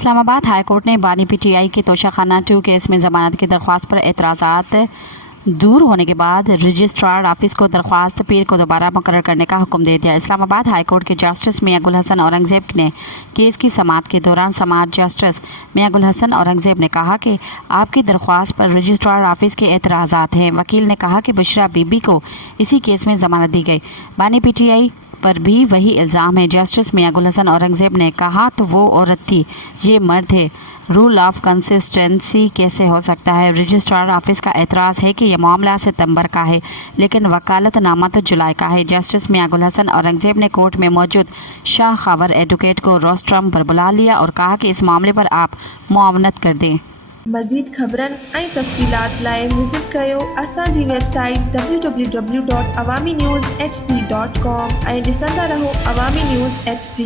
Islamabad high court ने बानी PTI के तोशाखाना 2 केस में जमानत की दरख्वास्त पर एतराज़ात दूर होने के बाद रजिस्ट्रार ऑफिस को दरख्वास्त पीर को दोबारा मुकर्रर करने का हुक्म दे दिया। इस्लामाबाद हाई कोर्ट के जस्टिस मियां गुल हसन औरंगज़ेब ने केस की समाअत के दौरान समाअत जस्टिस मियां गुल हसन औरंगज़ेब ने कहा कि आपकी दरख्वास्त पर रजिस्ट्रार ऑफिस के एतराज़ात हैं। वकील ने कहा कि बुशरा बीबी को इसी केस में जमानत दी गई। बानी पीटीआई पर भी वही इल्ज़ाम है। जस्टिस मियां गुल हसन औरंगज़ेब ने कहा तो वो औरत थी, ये मर्द है, रूल ऑफ कंसिस्टेंसी कैसे हो सकता है। रजिस्ट्रार ऑफिस का एतराज़ है कि यह मामला सितंबर का है लेकिन वकालतनामा तो जुलाई का है। जस्टिस मियां गुल हसन औरंगज़ेब ने कोर्ट में मौजूद शाह खावर एडवोकेट को रोस्ट्रम पर बुला लिया और कहा कि इस मामले पर आप मुआवनत कर दें। मज़ीद ख़बरनि ऐं तफ़सीलात लाइ विज़िट कयो असांजी वेबसाइट www.awamiNewsHD.com ऐं ॾिसंदा रहो अवामी न्यूज़ HD।